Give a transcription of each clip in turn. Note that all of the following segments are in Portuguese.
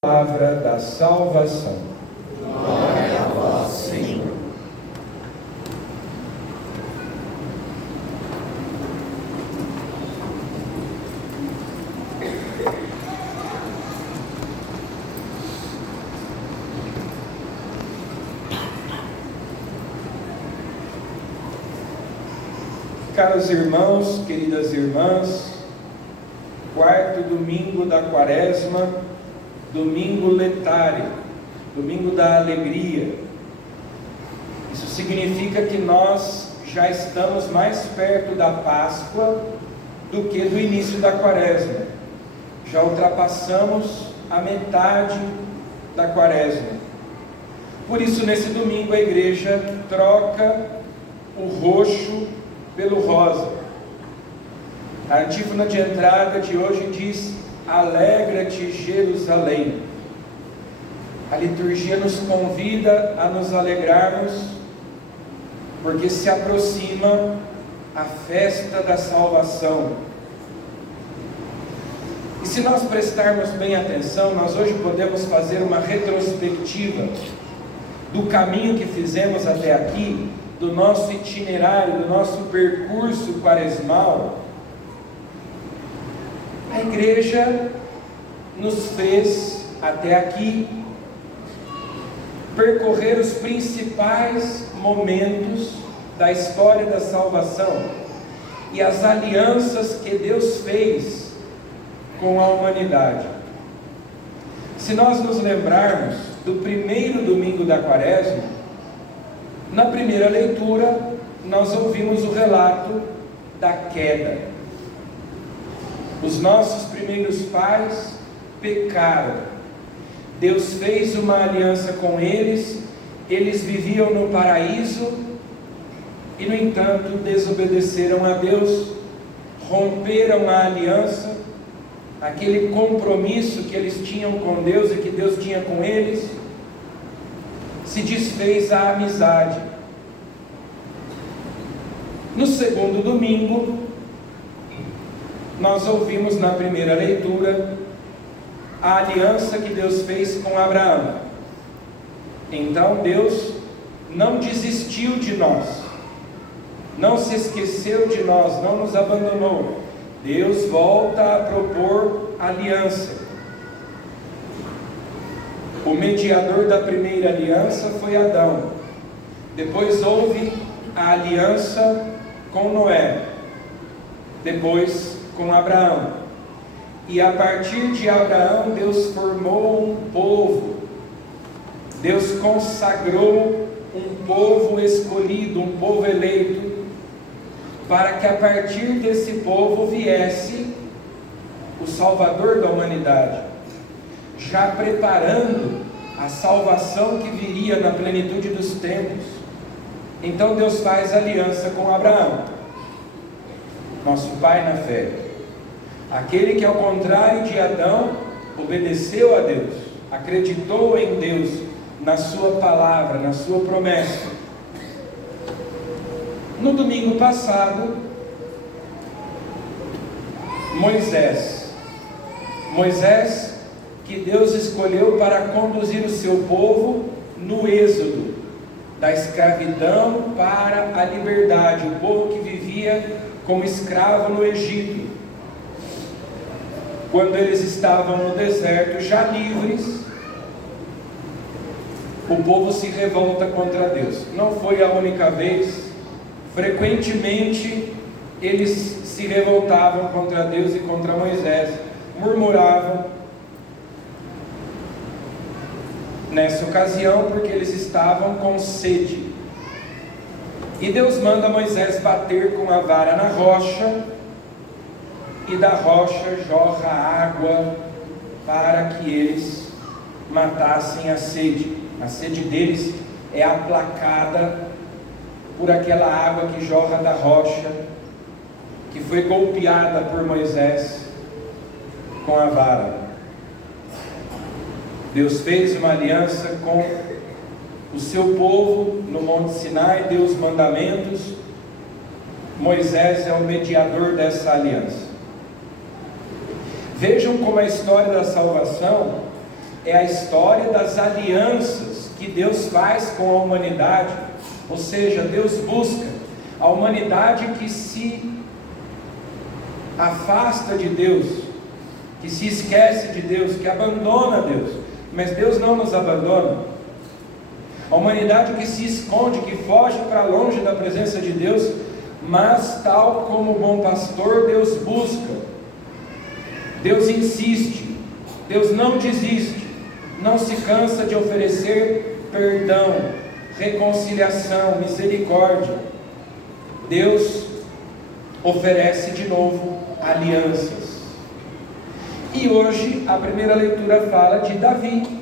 Palavra da salvação. Glória a vós, Senhor. Caros irmãos, queridas irmãs, quarto domingo da Quaresma, domingo letário, domingo da alegria. Isso significa que nós já estamos mais perto da Páscoa do que do início da Quaresma. Já ultrapassamos a metade da Quaresma. Por isso, nesse domingo, a igreja troca o roxo pelo rosa. A antífona de entrada de hoje diz: alegra-te, Jerusalém. A liturgia nos convida a nos alegrarmos, porque se aproxima a festa da salvação. E se nós prestarmos bem atenção, nós hoje podemos fazer uma retrospectiva do caminho que fizemos até aqui, do nosso itinerário, do nosso percurso quaresmal. A igreja nos fez até aqui percorrer os principais momentos da história da salvação e as alianças que Deus fez com a humanidade. Se nós nos lembrarmos do primeiro domingo da Quaresma, na primeira leitura nós ouvimos o relato da queda. Os nossos primeiros pais pecaram. Deus fez uma aliança com eles, eles viviam no paraíso e, no entanto, desobedeceram a Deus, romperam a aliança, aquele compromisso que eles tinham com Deus e que Deus tinha com eles. Se desfez a amizade. No segundo domingo, nós ouvimos na primeira leitura a aliança que Deus fez com Abraão. Então Deus não desistiu de nós, não se esqueceu de nós, não nos abandonou. Deus volta a propor aliança. O mediador da primeira aliança foi Adão. Depois houve a aliança com Noé. Depois com Abraão. E a partir de Abraão, Deus formou um povo. Deus consagrou um povo escolhido, um povo eleito, para que a partir desse povo viesse o Salvador da humanidade, já preparando a salvação que viria na plenitude dos tempos. Então Deus faz aliança com Abraão, nosso pai na fé, aquele que, ao contrário de Adão, obedeceu a Deus, acreditou em Deus, na sua palavra, na sua promessa. No domingo passado, Moisés, que Deus escolheu para conduzir o seu povo no êxodo, da escravidão para a liberdade, o povo que vivia como escravo no Egito. Quando eles estavam no deserto, já livres, o povo se revolta contra Deus. Não foi a única vez. Frequentemente eles se revoltavam contra Deus e contra Moisés, murmuravam. Nessa ocasião, porque eles estavam com sede. E Deus manda Moisés bater com a vara na rocha, e da rocha jorra água para que eles matassem a sede. A sede deles é aplacada por aquela água que jorra da rocha, que foi golpeada por Moisés com a vara. Deus fez uma aliança com o seu povo no Monte Sinai, deu os mandamentos. Moisés é o mediador dessa aliança. Vejam como a história da salvação é a história das alianças que Deus faz com a humanidade. Ou seja, Deus busca a humanidade que se afasta de Deus, que se esquece de Deus, que abandona Deus. Mas Deus não nos abandona. A humanidade que se esconde, que foge para longe da presença de Deus, mas tal como o bom pastor, Deus busca, Deus insiste, Deus não desiste, não se cansa de oferecer perdão, reconciliação, misericórdia. Deus oferece de novo alianças. E hoje a primeira leitura fala de Davi,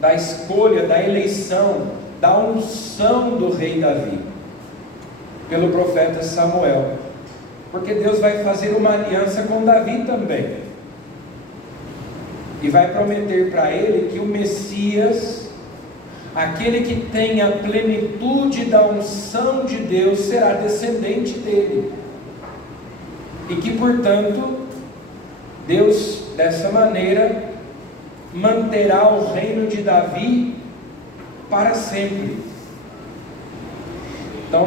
da escolha, da eleição, da unção do rei Davi, pelo profeta Samuel, porque Deus vai fazer uma aliança com Davi também, e vai prometer para ele que o Messias, aquele que tem a plenitude da unção de Deus, será descendente dele, e que portanto Deus dessa maneira manterá o reino de Davi para sempre. Então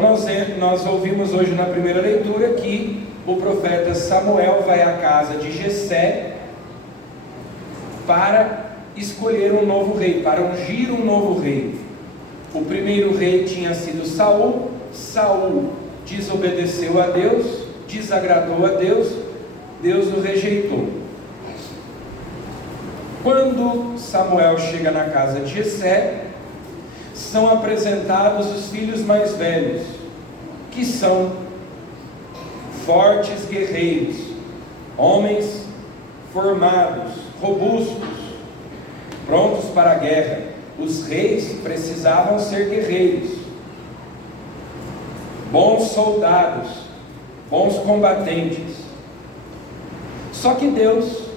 nós ouvimos hoje na primeira leitura que o profeta Samuel vai à casa de Jessé para escolher um novo rei, para ungir um novo rei. O primeiro rei tinha sido Saul. Saul desobedeceu a Deus, desagradou a Deus, Deus o rejeitou. Quando Samuel chega na casa de Jessé, são apresentados os filhos mais velhos, que são fortes guerreiros, homens formados, robustos, prontos para a guerra. Os reis precisavam ser guerreiros, bons soldados, bons combatentes. Só que Deus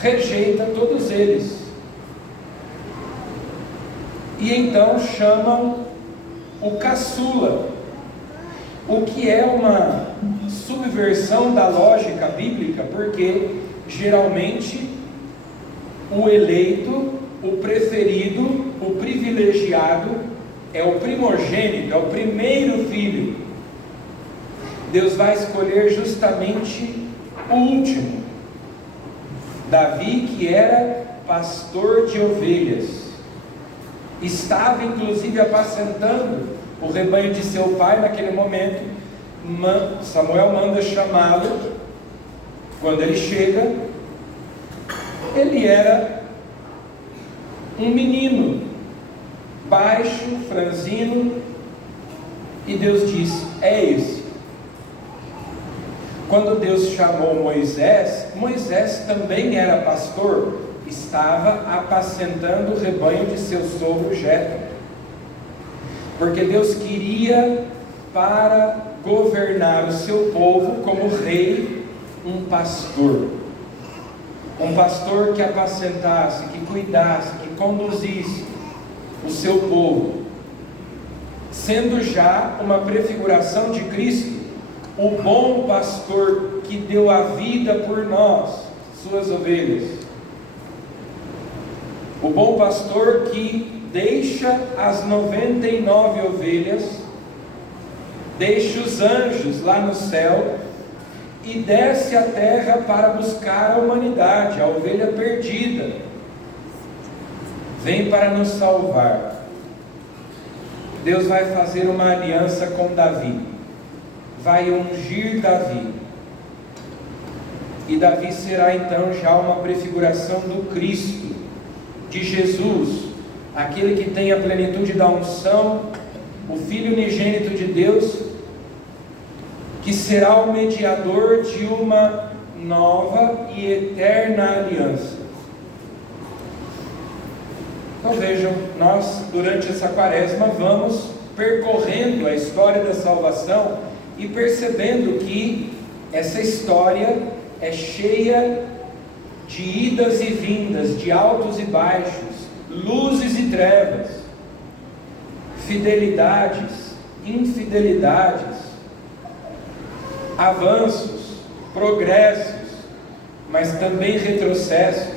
rejeita todos eles, e então chamam o caçula, o que é uma subversão da lógica bíblica, porque geralmente o eleito, o preferido, o privilegiado é o primogênito, é o primeiro filho. Deus vai escolher justamente o último. Davi, que era pastor de ovelhas, estava inclusive apacentando o rebanho de seu pai naquele momento. Samuel manda chamá-lo. Quando ele chega, ele era um menino, baixo, franzino, e Deus disse: é esse. Quando Deus chamou Moisés, Moisés também era pastor, estava apacentando o rebanho de seu sogro Jetro, porque Deus queria, para governar o seu povo como rei, um pastor que apacentasse, que cuidasse, que conduzisse o seu povo, sendo já uma prefiguração de Cristo, o bom pastor que deu a vida por nós, suas ovelhas. O bom pastor que deixa as 99 ovelhas, deixa os anjos lá no céu e desce à terra para buscar a humanidade, a ovelha perdida. Vem para nos salvar. Deus vai fazer uma aliança com Davi, vai ungir Davi, e Davi será então já uma prefiguração do Cristo, de Jesus, aquele que tem a plenitude da unção, o Filho unigênito de Deus, que será o mediador de uma nova e eterna aliança. Então vejam, nós durante essa quaresma vamos percorrendo a história da salvação e percebendo que essa história é cheia de idas e vindas, de altos e baixos, luzes e trevas, fidelidades, infidelidades, avanços, progressos, mas também retrocessos.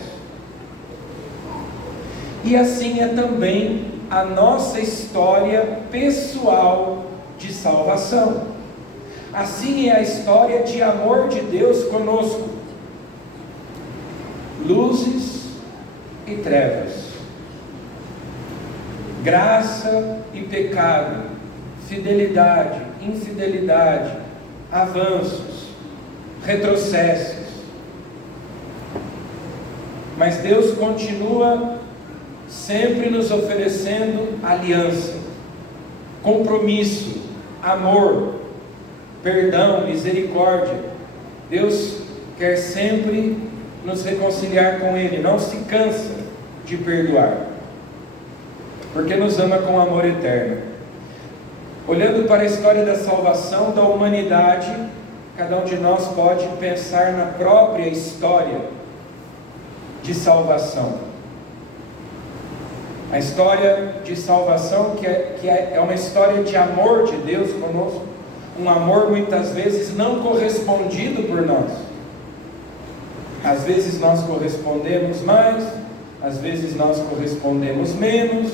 E assim é também a nossa história pessoal de salvação. Assim é a história de amor de Deus conosco. Luzes e trevas, graça e pecado, fidelidade, infidelidade, avanços, retrocessos. Mas Deus continua sempre nos oferecendo aliança, compromisso, amor, perdão, misericórdia. Deus quer sempre nos reconciliar com Ele, não se cansa de perdoar, porque nos ama com amor eterno. Olhando para a história da salvação da humanidade, cada um de nós pode pensar na própria história de salvação. A história de salvação que é uma história de amor de Deus conosco, um amor muitas vezes não correspondido por nós. Às vezes nós correspondemos mais, às vezes nós correspondemos menos,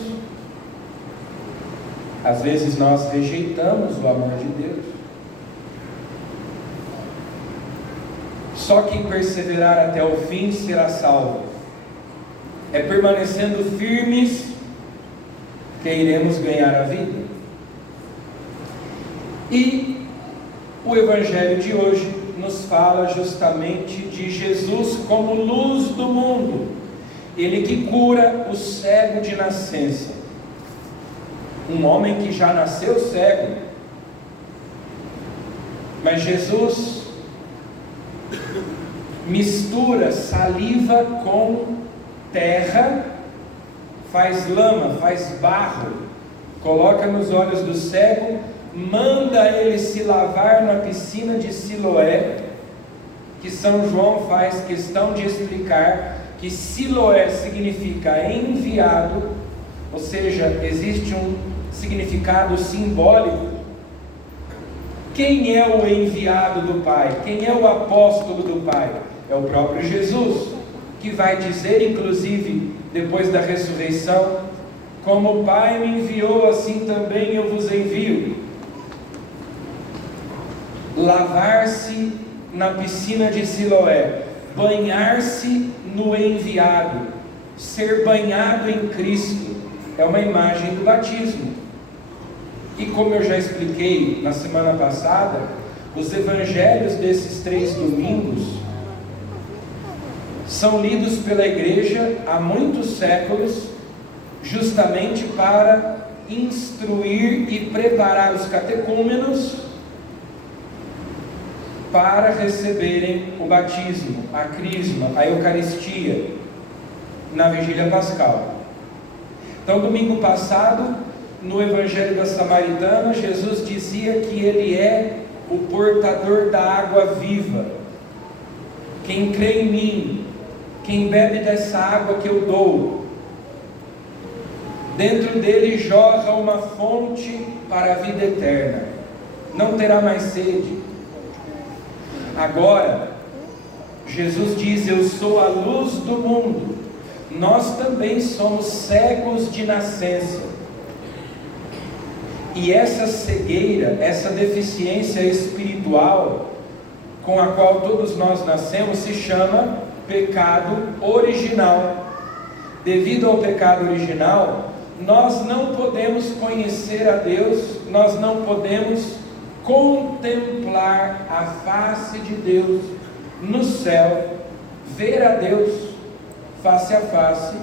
às vezes nós rejeitamos o amor de Deus. Só quem perseverar até o fim será salvo. É permanecendo firmes que iremos ganhar a vida. E o Evangelho de hoje nos fala justamente de Jesus como luz do mundo. Ele que cura o cego de nascença. Um homem que já nasceu cego. Mas Jesus mistura saliva com terra, faz lama, faz barro, coloca nos olhos do cego, manda ele se lavar na piscina de Siloé, que São João faz questão de explicar que Siloé significa enviado, ou seja, existe um significado simbólico. Quem é o enviado do Pai? Quem é o apóstolo do Pai? É o próprio Jesus, que vai dizer, inclusive, depois da ressurreição: como o Pai me enviou, assim também eu vos envio. Lavar-se na piscina de Siloé, banhar-se no enviado, ser banhado em Cristo, é uma imagem do batismo. E como eu já expliquei na semana passada, os evangelhos desses 3 domingos são lidos pela igreja há muitos séculos, justamente para instruir e preparar os catecúmenos para receberem o batismo, a crisma, a Eucaristia, na vigília pascal. Então, domingo passado, no Evangelho da Samaritana, Jesus dizia que Ele é o portador da água viva. Quem crê em mim, quem bebe dessa água que eu dou, dentro dele jorra uma fonte para a vida eterna, não terá mais sede. Agora, Jesus diz: eu sou a luz do mundo. Nós também somos cegos de nascença. E essa cegueira, essa deficiência espiritual com a qual todos nós nascemos se chama pecado original. Devido ao pecado original, nós não podemos conhecer a Deus, nós não podemos contemplar a face de Deus no céu, ver a Deus face a face.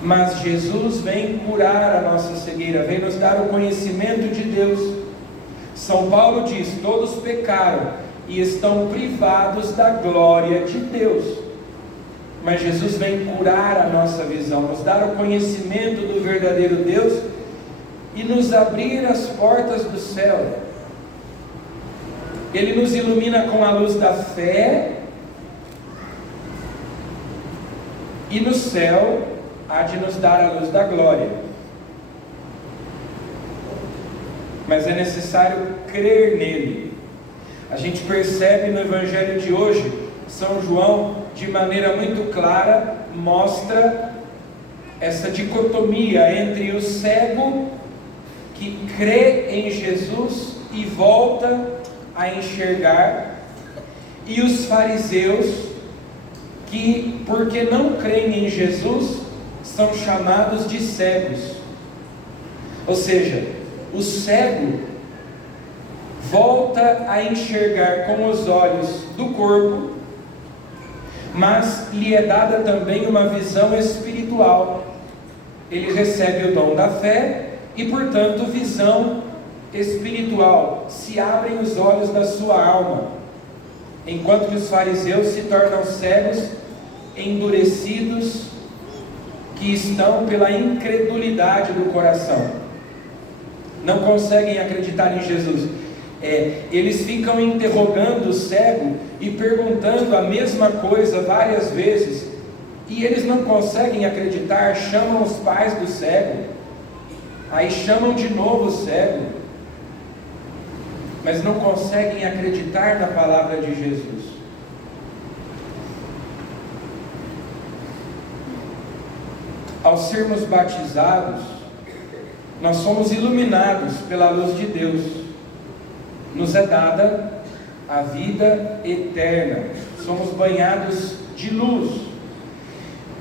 Mas Jesus vem curar a nossa cegueira, vem nos dar o conhecimento de Deus. São Paulo diz: todos pecaram e estão privados da glória de Deus. Mas Jesus vem curar a nossa visão, nos dar o conhecimento do verdadeiro Deus e nos abrir as portas do céu. Ele nos ilumina com a luz da fé, e no céu há de nos dar a luz da glória. Mas é necessário crer nele. A gente percebe no Evangelho de hoje, São João de maneira muito clara, mostra essa dicotomia entre o cego que crê em Jesus e volta a enxergar, e os fariseus que, porque não creem em Jesus, são chamados de cegos. Ou seja, o cego volta a enxergar com os olhos do corpo, mas lhe é dada também uma visão espiritual. Ele recebe o dom da fé e, portanto, visão espiritual. Se abrem os olhos da sua alma, enquanto que os fariseus se tornam cegos, endurecidos, que estão pela incredulidade do coração, não conseguem acreditar em Jesus. Eles ficam interrogando o cego e perguntando a mesma coisa várias vezes, e eles não conseguem acreditar. Chamam os pais do cego, aí chamam de novo o cego, mas não conseguem acreditar na palavra de Jesus. Ao sermos batizados, nós somos iluminados pela luz de Deus. Nos é dada a vida eterna. Somos banhados de luz.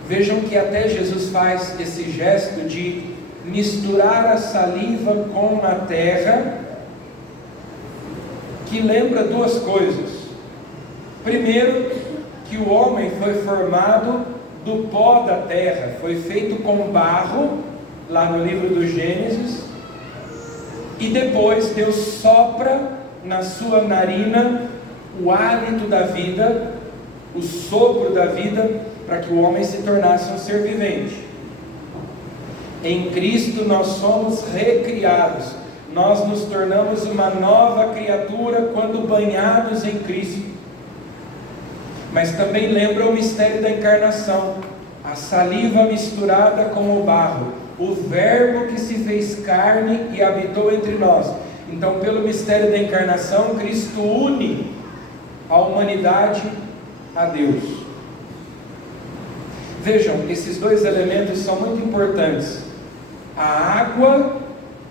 Vejam que até Jesus faz esse gesto de misturar a saliva com a terra, que lembra duas coisas. Primeiro, que o homem foi formado do pó da terra, foi feito com barro, lá no livro do Gênesis, e depois Deus sopra na sua narina o hálito da vida, o sopro da vida, para que o homem se tornasse um ser vivente. Em Cristo nós somos recriados, nós nos tornamos uma nova criatura quando banhados em Cristo. Mas também lembra o mistério da encarnação, a saliva misturada com o barro, o verbo que se fez carne e habitou entre nós. Então, pelo mistério da encarnação, Cristo une a humanidade a Deus. Vejam, esses dois elementos são muito importantes: a água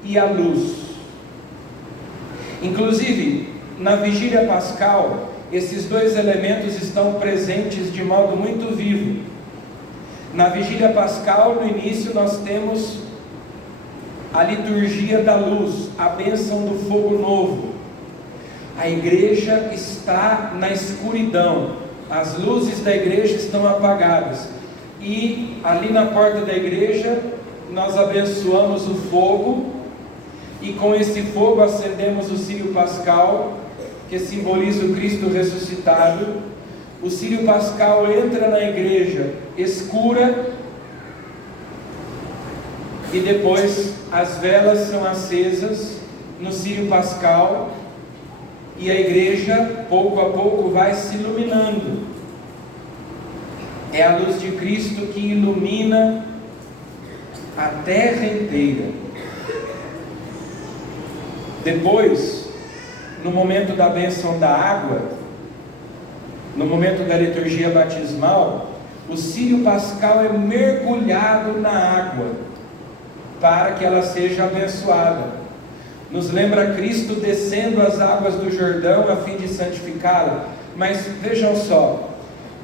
e a luz. Inclusive, na vigília pascal, esses dois elementos estão presentes de modo muito vivo. Na vigília pascal, no início, nós temos a liturgia da luz, a bênção do fogo novo. A igreja está na escuridão, as luzes da igreja estão apagadas, e ali na porta da igreja nós abençoamos o fogo, e com esse fogo acendemos o círio pascal, que simboliza o Cristo ressuscitado. O círio pascal entra na igreja escura, e depois as velas são acesas no círio pascal, e a igreja pouco a pouco vai se iluminando. É a luz de Cristo que ilumina a terra inteira. Depois, no momento da bênção da água, no momento da liturgia batismal, o círio pascal é mergulhado na água, para que ela seja abençoada. Nos lembra Cristo descendo as águas do Jordão a fim de santificá-la. Mas vejam só,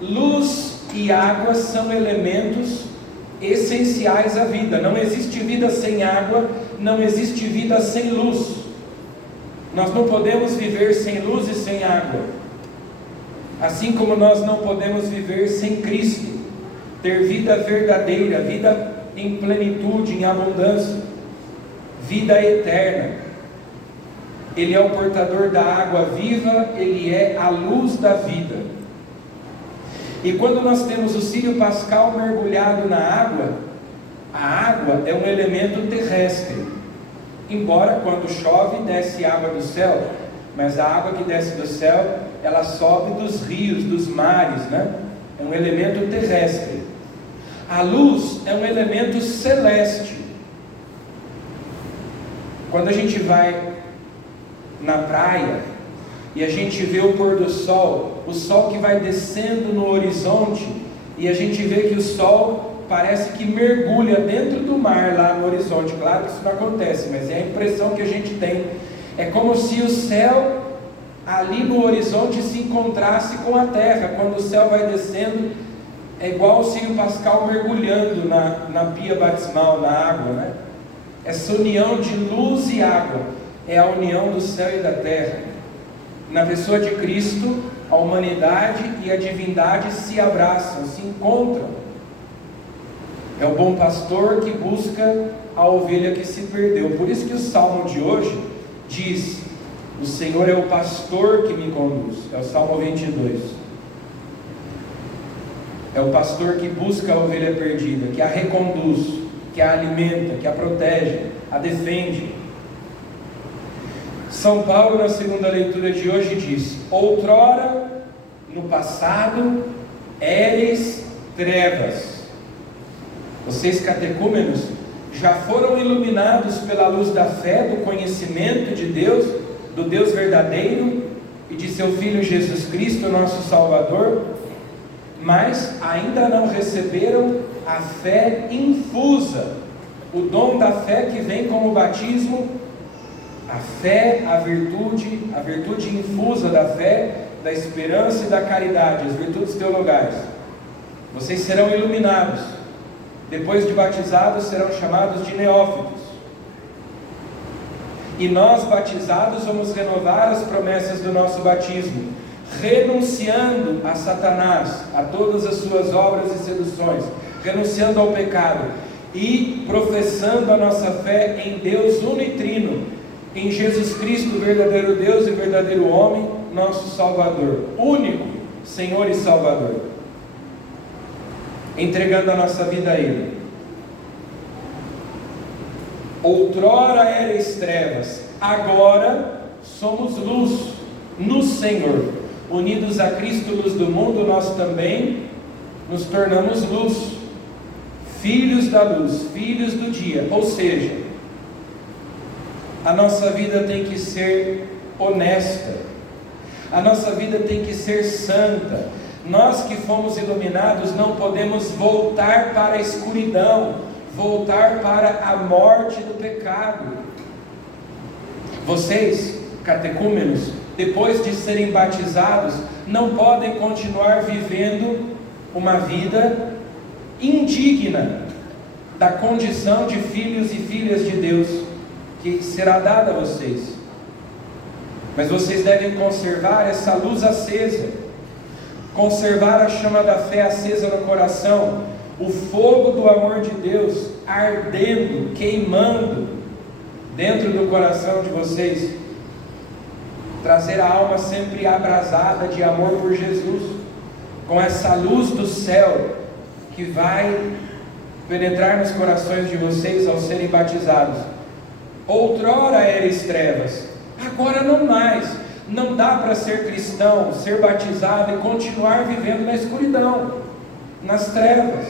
luz e água são elementos essenciais à vida. Não existe vida sem água, não existe vida sem luz. Nós não podemos viver sem luz e sem água. Assim como nós não podemos viver sem Cristo, ter vida verdadeira, vida em plenitude, em abundância, vida eterna. Ele é o portador da água viva, Ele é a luz da vida. E quando nós temos o círio pascal mergulhado na água, a água é um elemento terrestre. Embora quando chove desce água do céu, mas a água que desce do céu, ela sobe dos rios, dos mares, né? É um elemento terrestre. A luz é um elemento celeste. Quando a gente vai na praia e a gente vê o pôr do sol, o sol que vai descendo no horizonte, e a gente vê que o sol parece que mergulha dentro do mar lá no horizonte. Claro que isso não acontece, mas é a impressão que a gente tem. É como se o céu ali no horizonte se encontrasse com a terra. Quando o céu vai descendo, é igual o Círio Pascal mergulhando na pia batismal, na água, né? Essa união de luz e água é a união do céu e da terra. Na pessoa de Cristo, a humanidade e a divindade se abraçam, se encontram. É o bom pastor que busca a ovelha que se perdeu. Por isso que o salmo de hoje diz: o Senhor é o pastor que me conduz. É o Salmo 22. É o pastor que busca a ovelha perdida, que a reconduz, que a alimenta, que a protege, a defende. São Paulo, na segunda leitura de hoje, diz: outrora, no passado, éreis trevas. Vocês, catecúmenos, já foram iluminados pela luz da fé, do conhecimento de Deus, do Deus verdadeiro e de seu Filho Jesus Cristo, nosso Salvador, mas ainda não receberam a fé infusa, o dom da fé que vem com o batismo, a fé, a virtude infusa da fé, da esperança e da caridade, as virtudes teologais. Vocês serão iluminados, depois de batizados serão chamados de neófitos. E nós, batizados, vamos renovar as promessas do nosso batismo, renunciando a Satanás, a todas as suas obras e seduções, renunciando ao pecado e professando a nossa fé em Deus uno e trino, em Jesus Cristo, verdadeiro Deus e verdadeiro homem, nosso Salvador, único Senhor e Salvador, entregando a nossa vida a Ele. Outrora erais trevas, agora somos luz no Senhor. Unidos a Cristo, luz do mundo, nós também nos tornamos luz, filhos da luz, filhos do dia. Ou seja, a nossa vida tem que ser honesta, a nossa vida tem que ser santa. Nós que fomos iluminados não podemos voltar para a escuridão, voltar para a morte do pecado. Vocês, catecúmenos, depois de serem batizados, não podem continuar vivendo uma vida indigna da condição de filhos e filhas de Deus que será dada a vocês. Mas vocês devem conservar essa luz acesa, conservar a chama da fé acesa no coração, o fogo do amor de Deus ardendo, queimando dentro do coração de vocês, trazer a alma sempre abrasada de amor por Jesus, com essa luz do céu que vai penetrar nos corações de vocês ao serem batizados. Outrora erais trevas, agora não mais. Não dá para ser cristão, ser batizado e continuar vivendo na escuridão, nas trevas.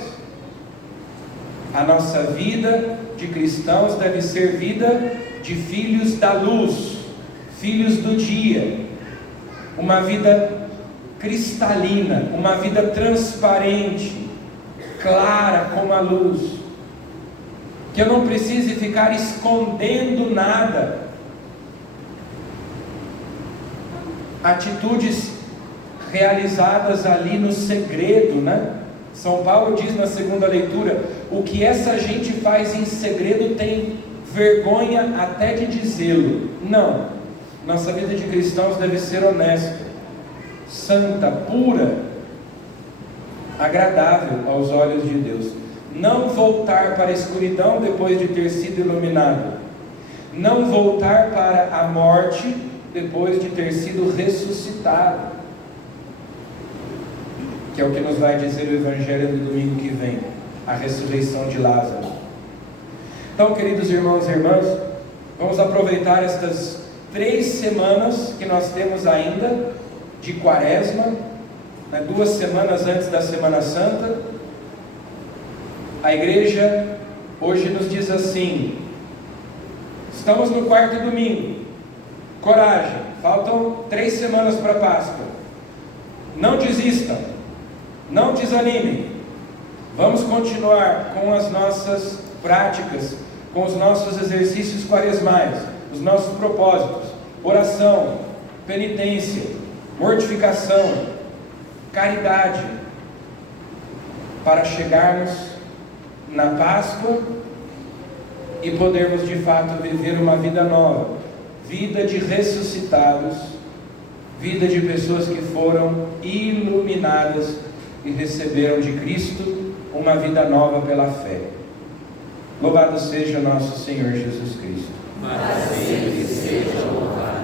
A nossa vida de cristãos deve ser vida de filhos da luz, filhos do dia, uma vida cristalina, uma vida transparente, clara como a luz, que eu não precise ficar escondendo nada, atitudes realizadas ali no segredo, né? São Paulo diz na segunda leitura: o que essa gente faz em segredo tem vergonha até de dizê-lo. Não, nossa vida de cristãos deve ser honesta, santa, pura, agradável aos olhos de Deus. Não voltar para a escuridão depois de ter sido iluminado, não voltar para a morte depois de ter sido ressuscitado, que é o que nos vai dizer o Evangelho do domingo que vem, a ressurreição de Lázaro. Então, queridos irmãos e irmãs, vamos aproveitar estas 3 semanas que nós temos ainda de Quaresma, né, 2 semanas antes da Semana Santa. A igreja hoje nos diz assim: estamos no 4º domingo, coragem, faltam 3 semanas para a Páscoa. Não desistam, não desanimem. Vamos continuar com as nossas práticas, com os nossos exercícios quaresmais, os nossos propósitos: oração, penitência, mortificação, caridade, para chegarmos na Páscoa e podermos de fato viver uma vida nova, vida de ressuscitados, vida de pessoas que foram iluminadas e receberam de Cristo uma vida nova pela fé. Louvado seja nosso Senhor Jesus Cristo. Para sempre seja louvado.